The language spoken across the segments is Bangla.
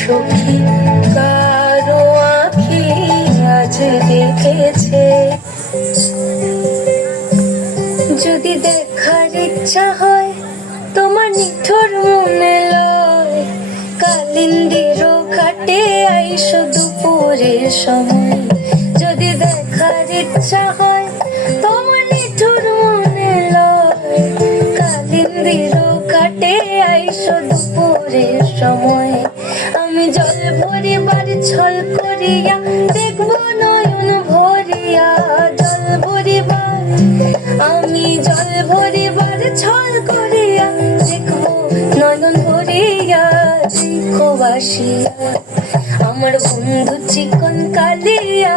সখী, কারও আখি আজ দেখেছে। যদি দেখার ইচ্ছা হয়, তোমার নিঠোর মনে লয়। কালিন্দির ঘাটে আইসো দুপুরের সময়। যদি দেখার ইচ্ছা হয়, তোমার নিঠোর মনে লয়। কালিন্দির ঘাটে আইসো দুপুরের সময়। আমি জল ভরিবার ছল করিয়া দেখব নয়ন ভরিয়া। জল ভরিবার, আমি জল ভরিবার ছল করিয়া দেখব নয়ন ভরিয়া। দেখো আমার বন্ধু চিকন কালিয়া।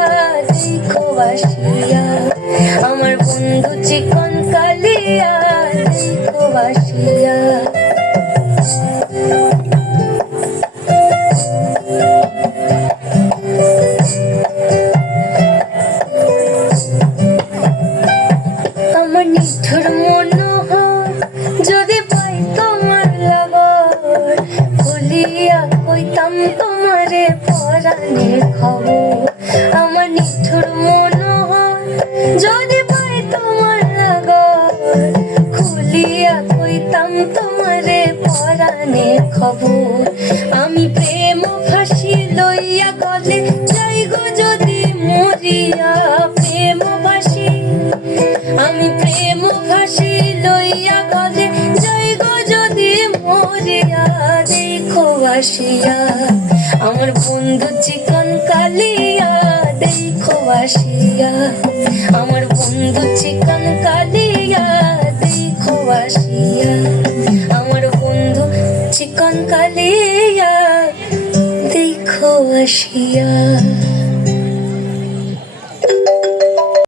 দেখো আমার বন্ধু চিকন নিঠুর মনোহর, যদি পাই তোমার লগর, বলিয়া কইতাম তোমারে পরাণের খবর। আমার নিঠুর মনোহর, যদি পাই তোমার লগর, খুলিয়া কইতাম তোমারে পরাণের খবর। আমি প্রেম ফাঁসি লইয়া গলে যাই গো যদি মরিয়া আমি প্রেম ফাঁসি লইয়া গলে যাই গো যদি মরিয়া দেখো আসিয়া। আমার বন্ধু চিকন কালিয়া দেখো আসিয়া। আমার বন্ধু চিকন কালিয়া দেখো আসিয়া। আমার বন্ধু চিকন কালিয়া দেখো আসিয়া।